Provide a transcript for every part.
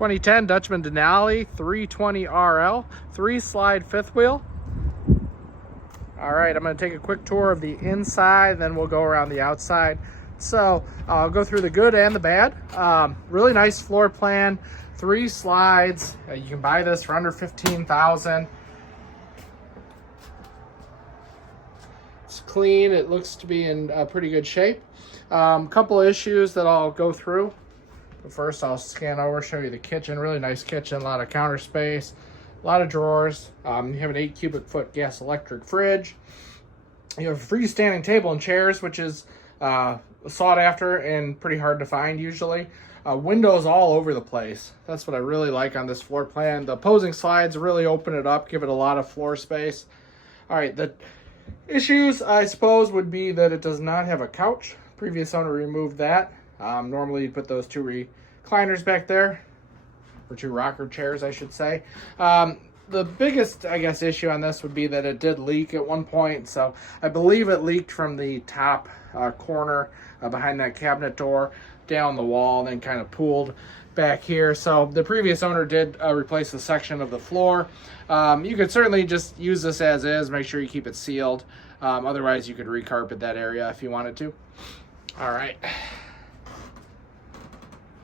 2010 Dutchmen Denali 320RL, 3-slide fifth wheel. All right, I'm going to take a quick tour of the inside, then we'll go around the outside. So I'll go through the good and the bad. Really nice floor plan, 3 slides. You can buy this for under $15,000. It's clean. It looks to be in pretty good shape. Couple of issues that I'll go through. But first, I'll scan over, show you the kitchen. Really nice kitchen, a lot of counter space, a lot of drawers. You have an 8 cubic foot gas electric fridge. You have a freestanding table and chairs, which is sought after and pretty hard to find usually. Windows all over the place. That's what I really like on this floor plan. The opposing slides really open it up, give it a lot of floor space. All right, the issues, I suppose, would be that it does not have a couch. Previous owner removed that. Normally you put those 2 recliners back there, or 2 rocker chairs, I should say. The biggest, I guess, issue on this would be that it did leak at one point. So I believe it leaked from the top corner behind that cabinet door down the wall and then kind of pooled back here. So the previous owner did replace a section of the floor. You could certainly just use this as is, make sure you keep it sealed. Otherwise you could recarpet that area if you wanted to. All right.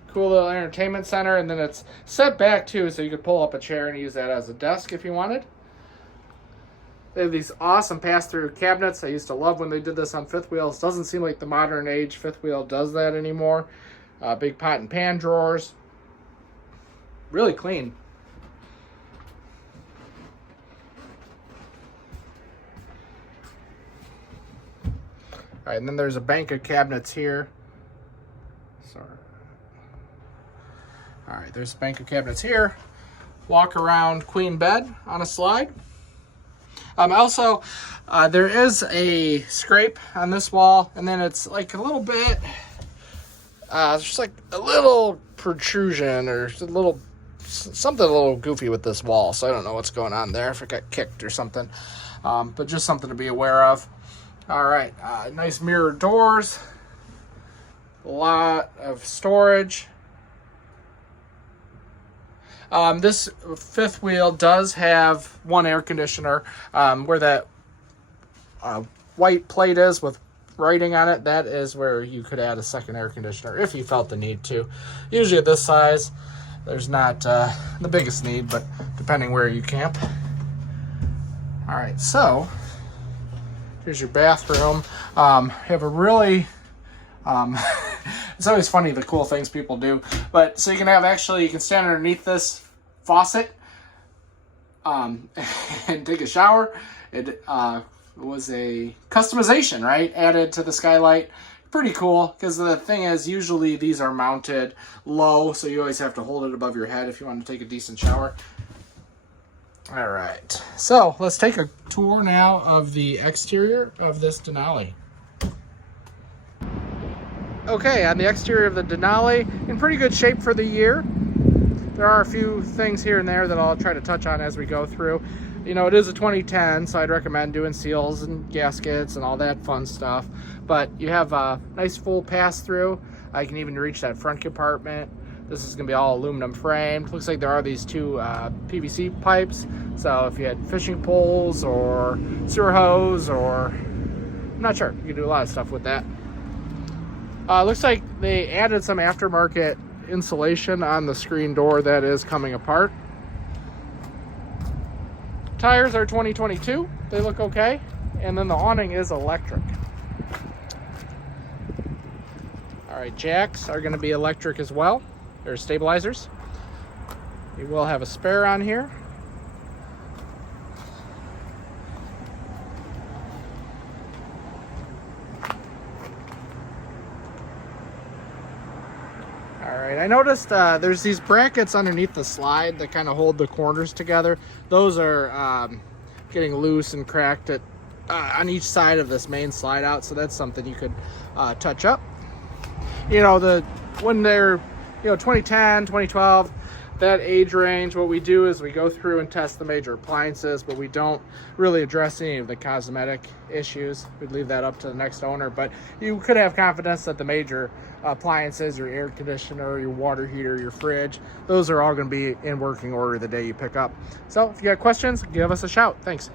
Cool little entertainment center, and then it's set back too, so you could pull up a chair and use that as a desk if you wanted. They have these awesome pass-through cabinets. I used to love when they did this on fifth wheels. Doesn't seem like the modern age fifth wheel does that anymore. Big pot and pan drawers. Really clean. All right, and then there's a bank of cabinets here. Sorry. All right, there's a bank of cabinets here. Walk around queen bed on a slide. Also, there is a scrape on this wall, and then it's like a little bit, just like a little protrusion or something a little goofy with this wall. So I don't know what's going on there, if it got kicked or something, but just something to be aware of. All right, nice mirrored doors, a lot of storage. This fifth wheel does have 1 air conditioner, where that white plate is with writing on it. That is where you could add a second air conditioner if you felt the need to. Usually at this size, there's not the biggest need, but depending where you camp. All right, so here's your bathroom. You have a really it's always funny the cool things people do. But so you can have, actually, you can stand underneath this faucet and take a shower. It was a customization, right? Added to the skylight. Pretty cool, because the thing is, usually these are mounted low, so you always have to hold it above your head if you want to take a decent shower. All right, so let's take a tour now of the exterior of this Denali. Okay, on the exterior of the Denali, in pretty good shape for the year. There are a few things here and there that I'll try to touch on as we go through. You know, it is a 2010, so I'd recommend doing seals and gaskets and all that fun stuff. But you have a nice full pass-through. I can even reach that front compartment. This is going to be all aluminum framed. Looks like there are these 2 PVC pipes. So if you had fishing poles or sewer hose, or I'm not sure, you can do a lot of stuff with that. Looks like they added some aftermarket insulation on the screen door that is coming apart. Tires are 2022. They look okay. And then the awning is electric. All right, jacks are going to be electric as well. They're stabilizers. You will have a spare on here. Alright, I noticed there's these brackets underneath the slide that kind of hold the corners together. Those are getting loose and cracked on each side of this main slide out, so that's something you could touch up. You know, when they're 2010, 2012, that age range, what we do is we go through and test the major appliances, but we don't really address any of the cosmetic issues. We'd leave that up to the next owner, but you could have confidence that the major appliances, your air conditioner, your water heater, your fridge, those are all going to be in working order the day you pick up. So if you got questions, give us a shout. Thanks.